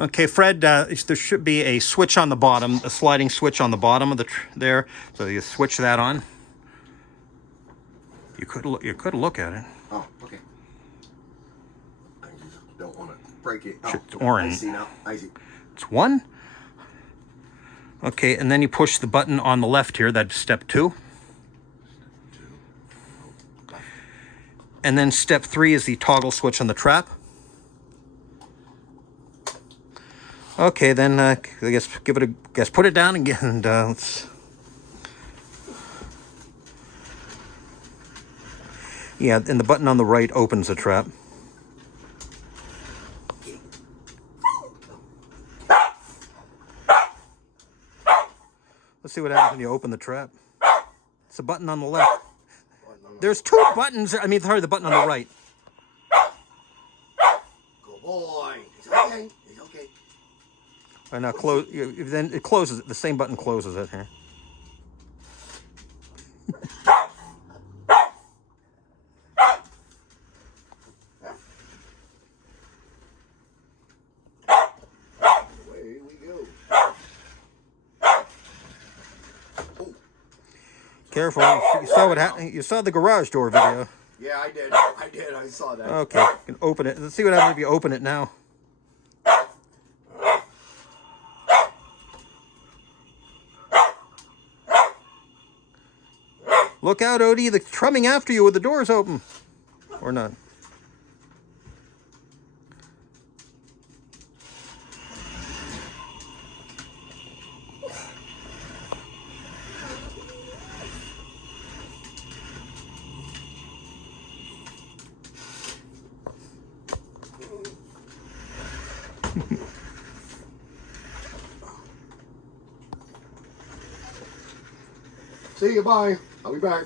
Okay, Fred, there should be a switch on the bottom, a sliding switch on the bottom of there. So you switch that on. You could look at it. Oh, okay. I just don't want to break it. Oh, It's orange. I see now. I see. It's 1. Okay, and then you push the button on the left here. That's step 2. And then step 3 is the toggle switch on the trap. Okay, then I guess put it down again, and let's. Yeah, and the button on the right opens the trap. Let's see what happens when you open the trap. It's the button on the left. There's 2 buttons. I mean, sorry, the button on the right. Good boy. It's okay. It's okay. And now close. Then it closes. The same button closes it here. Away we go. Careful. You saw what happened. You saw the garage door video. Yeah, I did. I saw that. Okay, you can open it. Let's see what happens if you open it now. Look out, Odie. They're coming after you with the doors open. Or not. See you, bye. I'll be back.